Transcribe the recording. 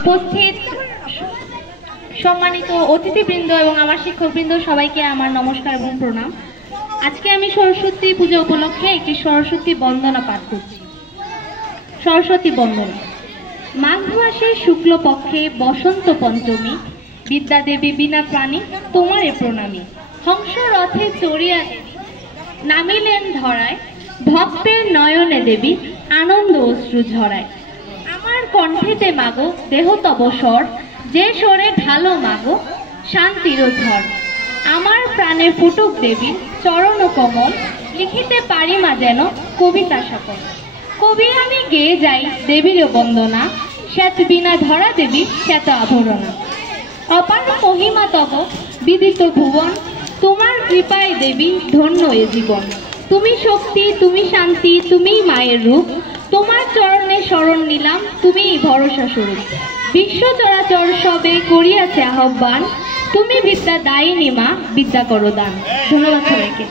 উপস্থিত সম্মানিত অতিথিবৃন্দ এবং আমার শিক্ষকবৃন্দ সবাইকে আমার নমস্কার এবং প্রণাম। আজকে আমি সরস্বতী পূজা উপলক্ষে একটি সরস্বতী বন্দনা পাঠ করছি। সরস্বতী বন্দনা। মাঘ মাসে শুক্লপক্ষে বসন্ত পঞ্চমী, বিদ্যা দেবী বিনা প্রাণী তোমারে প্রণামী। হংস রথে চড়িয়া দেবী নামিলেন ধরায়, ভক্তের নয়নে দেবী আনন্দ অশ্রু ঝরায়। আমার কণ্ঠেতে মাগো দেহ তব স্বর, যে স্বরে ঢালো মাগো শান্তির ঝড়। আমার প্রাণে ফুটুক দেবীর চরণ কমল, লিখিতে পারি মা যেন কবিতা সকল। কবি আমি গেয়ে যাই দেবীর বন্দনা, শ্বেত বিনা ধরা দেবী শ্বেত আভরণা। অপার মহিমা তব বিদিত ভুবন, তোমার কৃপায় দেবী ধন্য এ জীবন। তুমি শক্তি, তুমি শান্তি, তুমি মায়ের রূপ, তোমার চরণে শরণ নিলাম, তুমি ভরসা স্বরূপ। বিশ্ব চরাচর সবে করিয়াছে আহ্বান, তুমি বিদ্যা দায়িনী মা, বিদ্যা করো দান। ধন্যবাদ সবাইকে।